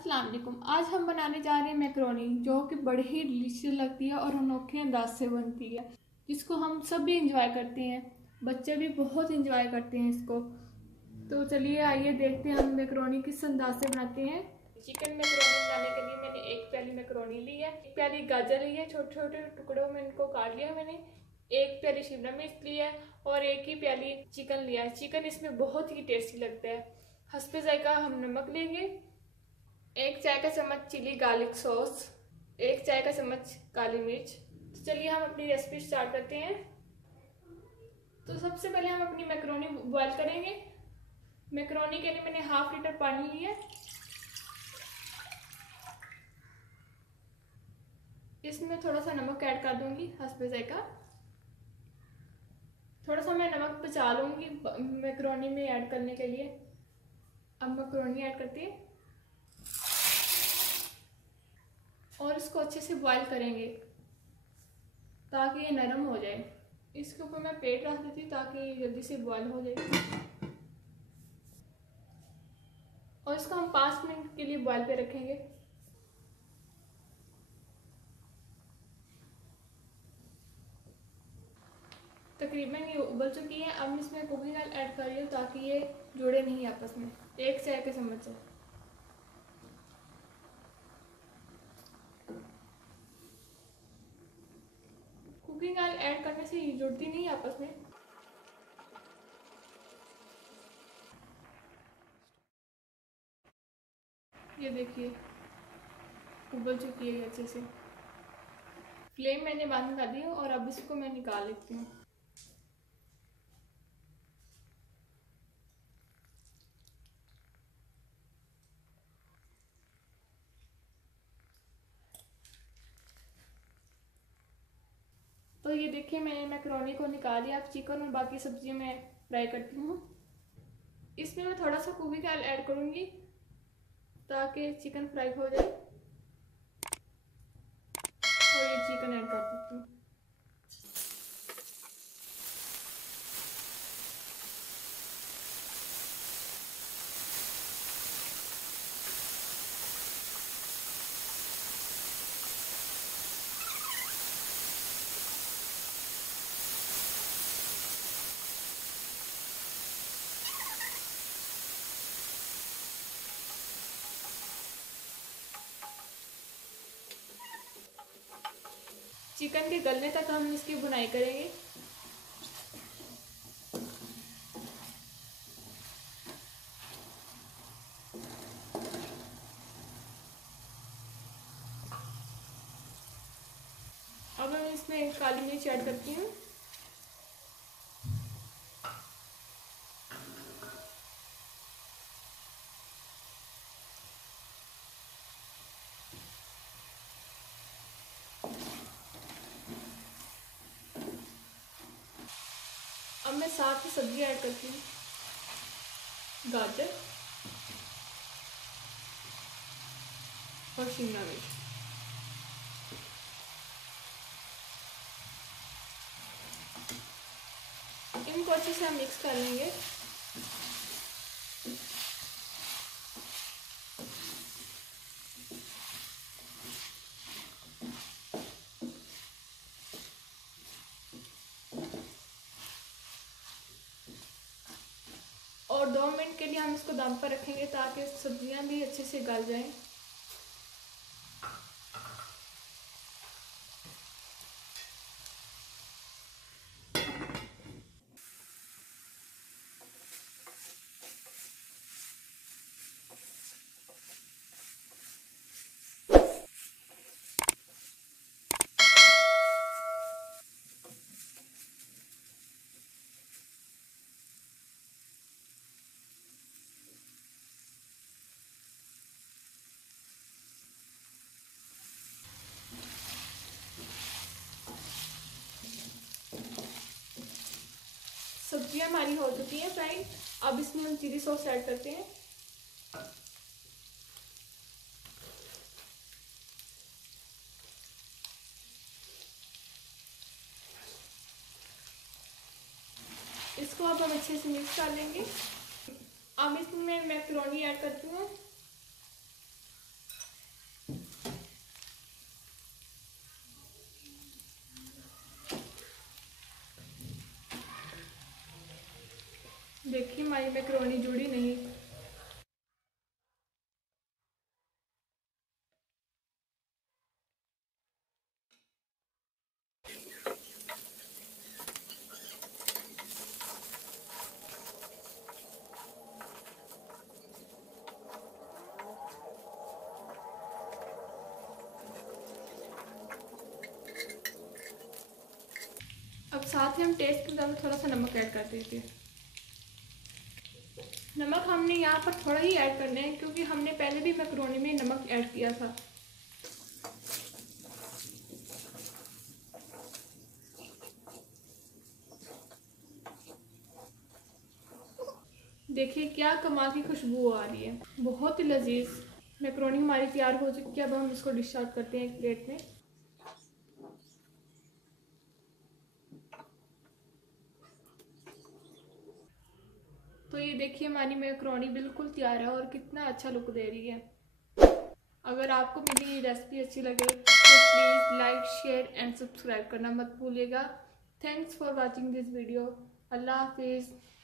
अस्सलाम वालेकुम। आज हम बनाने जा रहे हैं मैकरोनी, जो कि बड़ी ही डिलीशियस लगती है और अनोखे अंदाज से बनती है, जिसको हम सब भी इंजॉय करते हैं। बच्चे भी बहुत इंजॉय करते हैं इसको। तो चलिए आइए देखते हैं हम मैकरोनी किस अंदाज से बनाते हैं। चिकन मैकरोनी बनाने के लिए मैंने एक प्याली मैकरोनी ली है, एक प्याली गाजर ली है, छोटे छोटे टुकड़ों में इनको काट लिया मैंने, एक प्याली शिमला मिर्च ली है और एक ही प्याली चिकन लिया है। चिकन इसमें बहुत ही टेस्टी लगता है। हस्बे जायका हम नमक लेंगे, एक चाय का चम्मच चिली गार्लिक सॉस, एक चाय का चम्मच काली मिर्च। तो चलिए हम अपनी रेसिपी स्टार्ट करते हैं। तो सबसे पहले हम अपनी मैकरोनी बॉईल करेंगे। मैकरोनी के लिए मैंने हाफ लीटर पानी लिया। इसमें थोड़ा सा नमक ऐड कर दूंगी हस्बे जायका। थोड़ा सा मैं नमक बचा लूंगी मैकरोनी में ऐड करने के लिए। अब मैकरोनी ऐड करते हैं और इसको अच्छे से बॉईल करेंगे ताकि ये नरम हो जाए। इसके ऊपर मैं प्लेट रख देती हूँ ताकि ये जल्दी से बॉईल हो जाए। और इसको हम 5 मिनट के लिए बॉईल पे रखेंगे। तकरीबन ये उबल चुकी है। अब इसमें कुकिंग ऑयल ऐड कर रही हूँ ताकि ये जुड़े नहीं आपस में। एक चाय का चम्मच है। कुकिंग ऑयल ऐड करने से ये जुड़ती नहीं आपस में। ये देखिए उबल चुकी है अच्छे से। फ्लेम मैंने बंद कर दी है और अब इसको मैं निकाल लेती हूँ। तो ये देखिए मैंने मैकरोनी को निकाल लिया। अब चिकन और बाकी सब्जियां मैं फ्राई करती हूँ। इसमें मैं थोड़ा सा कुकिंग ऑयल ऐड करूँगी ताकि चिकन फ्राई हो जाए। और ये चिकन ऐड कर देती हूँ। चिकन के गलने तक हम इसकी भुनाई करेंगे। अब मैं इसमें काली मिर्च ऐड करती हूँ। अब मैं साथ ही सब्जी ऐड करती हूँ, गाजर और शिमला मिर्च। इनको अच्छे से हम मिक्स कर लेंगे। और 2 मिनट के लिए हम इसको दम पर रखेंगे ताकि सब्जियां भी अच्छे से गल जाएं। सब्जियां हमारी हो चुकी हैं फ्राई। अब इसमें हम चिली सॉस ऐड करते हैं। इसको अब हम अच्छे से मिक्स कर लेंगे। अब इसमें मैं मैकरोनी ऐड करती हूँ। हमारी मैक्रोनी जुड़ी नहीं। अब साथ ही हम टेस्ट के मुताबिक थोड़ा सा नमक ऐड कर देते हैं। नमक हमने यहाँ पर थोड़ा ही ऐड करना है क्योंकि हमने पहले भी मैक्रोनी में नमक ऐड किया था। देखिए क्या कमाल की खुशबू आ रही है, बहुत ही लजीज मैक्रोनी हमारी तैयार हो चुकी है। अब हम इसको डिश आउट करते हैं एक प्लेट में। तो ये देखिए हमारी मैक्रोनी बिल्कुल तैयार है और कितना अच्छा लुक दे रही है। अगर आपको मेरी ये रेसिपी अच्छी लगे तो please like, share and subscribe करना मत भूलिएगा। Thanks for watching this video. Allah हाफिज़।